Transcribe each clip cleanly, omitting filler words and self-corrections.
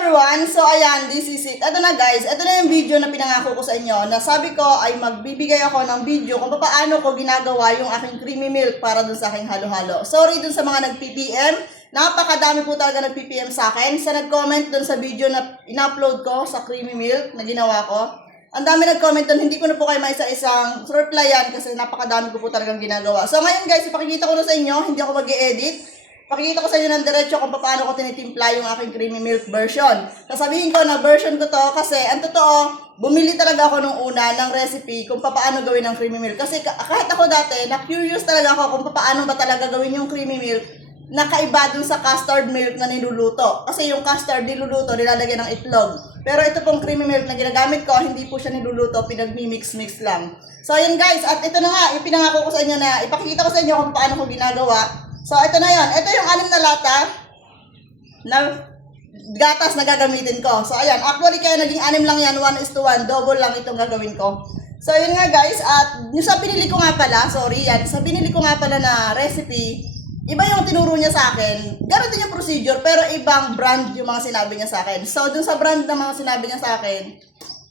everyone! So ayan, this is it. Ito na guys, ito na yung video na pinangako ko sa inyo na sabi ko ay magbibigay ako ng video kung paano ko ginagawa yung aking creamy milk para dun sa aking halo-halo. Sorry dun sa mga nag-PPM. Napakadami po talaga nag-PPM sa akin. Sa nag-comment dun sa video na in-upload ko sa creamy milk na ginawa ko. Ang dami nag-comment dun, hindi ko na po kayo maisa-isang replyan kasi napakadami ko po talagang ginagawa. So ngayon guys, ipakikita ko na sa inyo, hindi ako mag-i-edit. Pakikita ko sa inyo ng diretso kung paano ko tinitimpla yung aking creamy milk version. Sasabihin ko na version ko to kasi ang totoo, bumili talaga ako nung una ng recipe kung paano gawin ng creamy milk. Kasi kahit ako dati, na-curious talaga ako kung paano ba talaga gawin yung creamy milk na kaiba dun sa custard milk na niluluto. Kasi yung custard niluluto, nilalagyan ng itlog. Pero ito pong creamy milk na ginagamit ko, hindi po siya niluluto, pinag-mix-mix lang. So ayan guys, at ito na nga, yung pinangako ko sa inyo na ipakikita ko sa inyo kung paano ko ginagawa. So, ito na yon. Ito yung 6 na lata na gatas na gagamitin ko. So, ayan. Actually, kaya naging 6 lang yan. 1:1. Double lang itong gagawin ko. So, yun nga guys. At yung sa binili ko nga pala, sorry yan. Sa binili ko nga pala na recipe, iba yung tinuro niya sa akin. Ganun din yung procedure, pero ibang brand yung mga sinabi niya sa akin. So, dun sa brand na mga sinabi niya sa akin,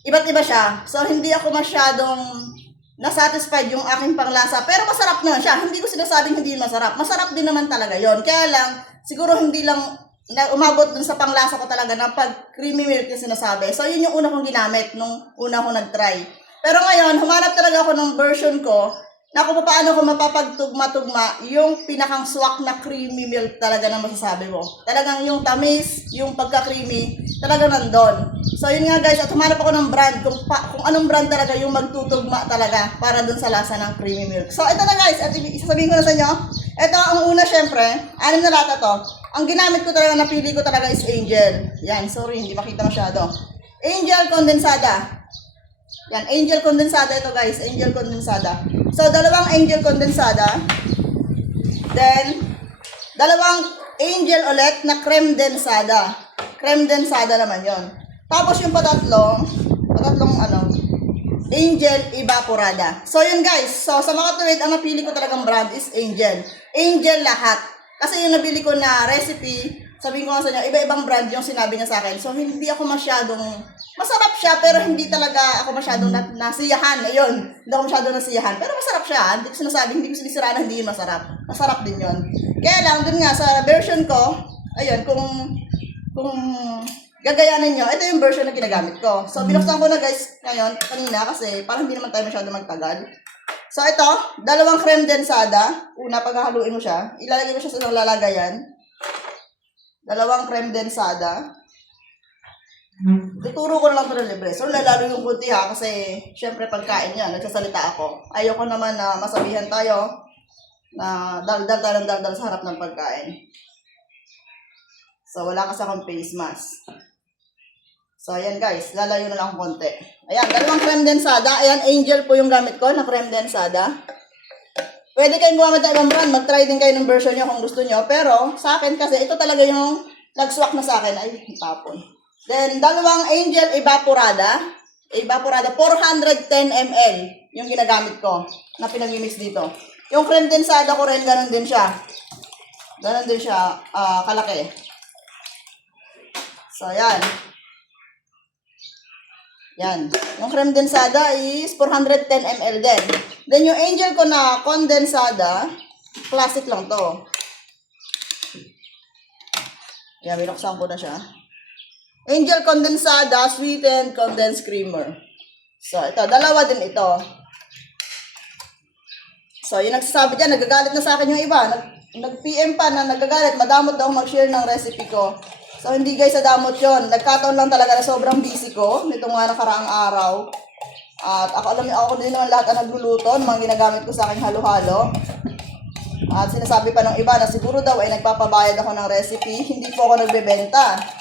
iba't iba siya. So, hindi ako masyadong na-satisfied yung aking panglasa. Pero masarap naman siya. Hindi ko sinasabing hindi masarap. Masarap din naman talaga yon. Kaya lang, siguro hindi lang umabot dun sa panglasa ko talaga ng pag creamy milk yung sinasabi. So, yun yung una kong ginamit nung una ko nag-try. Pero ngayon, humanap talaga ako ng version ko na kung paano ko mapapagtugma-tugma yung pinakang swak na creamy milk talaga na masasabi mo. Talagang yung tamis, yung pagka-creamy, talaga nandun. So yun nga guys, at humanap ako ng brand kung anong brand talaga yung magtutugma talaga para dun sa lasa ng creamy milk. So ito na guys, at isasabihin ko na sa inyo, ito ang una syempre, 6 na lata to. Ang ginamit ko talaga, napili ko talaga is Angel. Yan, sorry, hindi makita masyado. Angel Condensada. Yan, Angel Condensada ito guys, Angel Condensada. So, 2 Angel Condensada. Then, 2 Angel ulit na Creme Densada. Creme Densada naman yon. Tapos yung patatlong Angel Evaporada. So, yun guys. So, sa mga tuwid, ang napili ko talagang brand is Angel. Angel lahat. Kasi yung nabili ko na recipe, sabihin ko nga sa inyo, iba-ibang brand yung sinabi niya sa akin. So, hindi ako masyadong, masarap siya, pero hindi talaga ako masyadong nasiyahan. Ayun, hindi ako masyadong nasiyahan. Pero masarap siya. Hindi ko sinasabi, hindi ko sinisiraan na hindi yun masarap. Masarap din yun. Kaya lang, dun nga, sa version ko, ayun, kung gagayanin nyo, ito yung version na ginagamit ko. So, binuksan ko na guys, ngayon, kanina, kasi parang hindi naman tayo masyadong magtagal. So, ito, 2 creme densada. Una, paghahaluin mo siya, ilalagay mo siya sa lalagayan. 2 creme densada. Tuturo ko na lang ito ng libre. So, lalalo yung kunti ha, kasi syempre pagkain yan, nagsasalita ako. Ayoko naman na masabihan tayo na daldal sa harap ng pagkain. So, wala kasi akong face mask. So, ayan guys, lalayo na lang konti. Ayan, 2 creme densada. Ayan, Angel po yung gamit ko na creme densada. Pwede kayong gumamit ng ibang brand. Mag-try din kayo ng version nyo kung gusto nyo. Pero, sa akin kasi, ito talaga yung nag-swak na sa akin. Ay, tapon. Then, 2 Angel Evaporada. Evaporada, 410 ml yung ginagamit ko na pinag-mix dito. Yung creme densada ko rin, ganun din siya. Ganun din siya, kalaki. So, yan. Yan. Yung creme densada is 410 ml din. Then, yung Angel ko na condensada, classic lang to. Yan, binuksan ko na siya. Angel Condensada, Sweetened Condensed Creamer. So, ito. 2 din ito. So, yung nagsasabi dyan, nagagalit na sa akin yung iba. Nag-PM pa na nagagalit. Madamot daw mag-share ng recipe ko. So, hindi guys, sa damot yun. Nagkataon lang talaga na sobrang busy ko nitong mga nakaraang araw. At ako din naman lahat ang nagluluto ng mga ginagamit ko sa aking halo-halo. At sinasabi pa ng iba na siguro daw ay nagpapabayad ako ng recipe. Hindi po ako nagbebenta.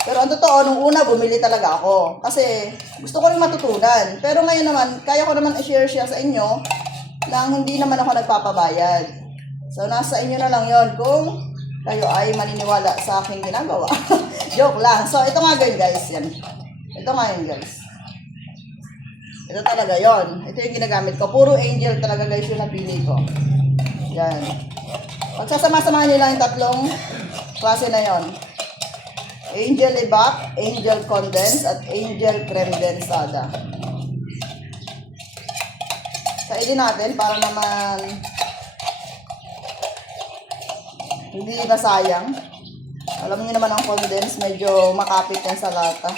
Pero ang totoo, nung una, bumili talaga ako. Kasi gusto ko rin matutunan. Pero ngayon naman, kaya ko naman i-share siya sa inyo nang hindi naman ako nagpapabayad. So, nasa inyo na lang yon kung kayo ay maniniwala sa aking ginagawa. Joke lang. So, ito nga guys. Yan. Ito nga yun guys. Ito talaga yon. Ito yung ginagamit ko. Puro Angel talaga guys yung napili ko. Yan. Pagsasama-samahan nyo lang yung tatlong klase na yon. Angel Evap, Angel Condense, at Angel Creme Densada. Kainin natin para naman hindi nasayang. Alam niyo naman ang condense, medyo makapit yan sa lata.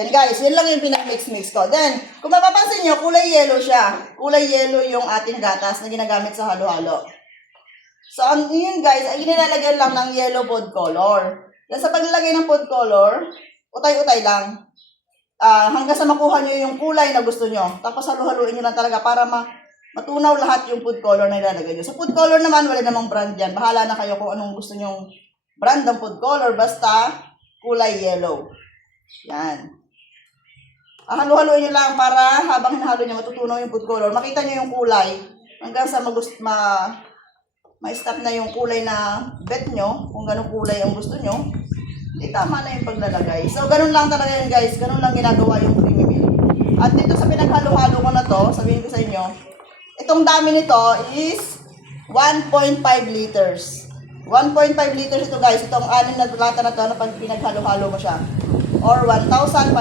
Yan guys, yun lang yung pinag-mix-mix ko. Then, kung mapapansin nyo, kulay yellow siya. Kulay yellow yung ating gatas na ginagamit sa halo-halo. So, yun guys, ay nilalagyan lang ng yellow food color. Yan sa paglalagay ng food color, utay-utay lang. Hanggang sa makuha nyo yung kulay na gusto nyo. Tapos halu-haluin nyo lang talaga para matunaw lahat yung food color na ilalagay nyo. Sa food color naman, wala namang brand yan. Bahala na kayo kung anong gusto nyong brand ng food color. Basta, kulay yellow. Yan. Halu-haluin nyo lang para habang hinahalo nyo, matutunaw yung food color. Makita nyo yung kulay. Hanggang sa ma-stop na yung kulay na bet nyo. Kung ganun kulay ang gusto nyo. Hindi tama na yung paglalagay. So, ganun lang talaga yun guys. Ganun lang ginagawa yung creamy milk. At dito sa pinaghalo-halo ko na to, sabihin ko sa inyo, itong dami nito is 1.5 liters. 1.5 liters ito guys. Itong 6 na lata na to na pag pinaghalo-halo mo siya. Or 1,500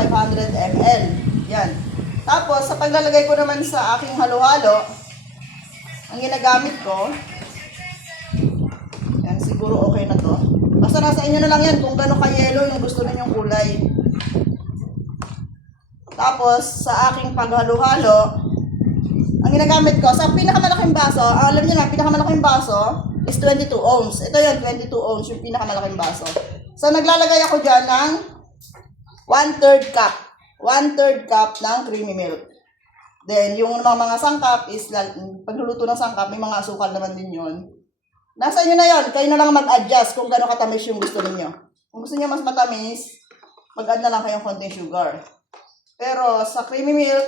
ml. Yan. Tapos, sa paglalagay ko naman sa aking halo-halo, ang ginagamit ko, yan, siguro okay na to. Basta nasa inyo na lang yan kung gano'n ka-yellow yung gusto ninyong kulay. Tapos, sa aking paghalo-halo, ang ginagamit ko, sa pinakamalaking baso, alam niyo na, pinakamalaking baso is 22 ounce. Ito yun, 22 ounce yung pinakamalaking baso. So, naglalagay ako dyan ng 1/3 cup. 1/3 cup ng creamy milk. Then, yung mga sangkap is, pagluluto ng sangkap, may mga asukal naman din yun. Nasa inyo na yun. Kayo na lang mag-adjust kung gano'ng katamis yung gusto ninyo. Kung gusto niyo mas matamis, mag-add na lang kayong konting sugar. Pero sa creamy milk,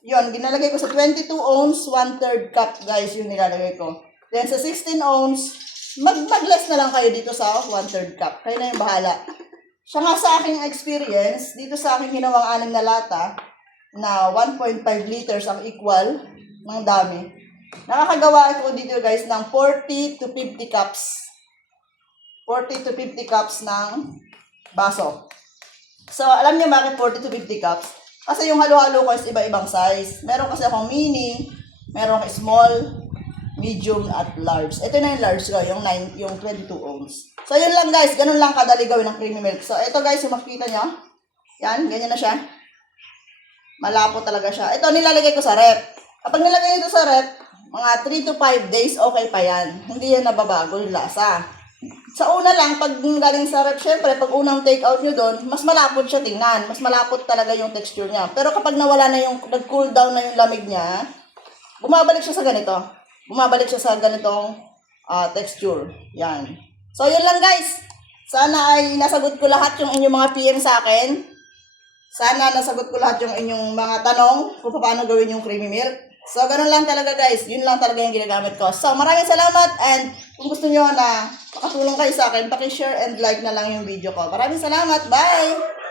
yun, ginalagay ko sa 22 ounce, 1/3 cup guys yung nilalagay ko. Then sa 16 ounce, mag-less na lang kayo dito sa 1/3 cup. Kayo na yung bahala. Siya nga sa aking experience, dito sa aking ginawang 6 na lata, na 1.5 liters ang equal ng dami. Nakakagawa ako dito guys ng 40 to 50 cups. 40 to 50 cups ng baso. So, alam niyo bakit 40 to 50 cups? Kasi yung halo-halo ko is iba-ibang size. Meron kasi akong mini, meron akong small, medium, at large. Ito na yung large ko, yung 22 ounce. So, yun lang guys. Ganun lang kadali gawin ng creamy milk. So, ito guys, yung makikita nyo. Yan, ganyan na siya. Malapot talaga siya. Ito, nilalagay ko sa rep. Kapag nilagay ito sa rep, mga 3 to 5 days, okay pa yan. Hindi yan nababago yung lasa. Sa una lang, pag galing sa rep, syempre, pag unang take out nyo doon, mas malapot siya tingnan. Mas malapot talaga yung texture niya. Pero kapag nawala na yung, nag-cool down na yung lamig niya, bumabalik siya sa ganito. Bumabalik siya sa ganitong texture. Yan. So, yun lang guys. Sana ay nasagot ko lahat yung inyong mga PM sa akin. Sana nasagot ko lahat yung inyong mga tanong kung paano gawin yung creamy milk. So, ganun lang talaga guys. Yun lang talaga yung ginagamit ko. So, maraming salamat and kung gusto nyo na makatulong kayo sa akin, paki-share and like na lang yung video ko. Maraming salamat. Bye!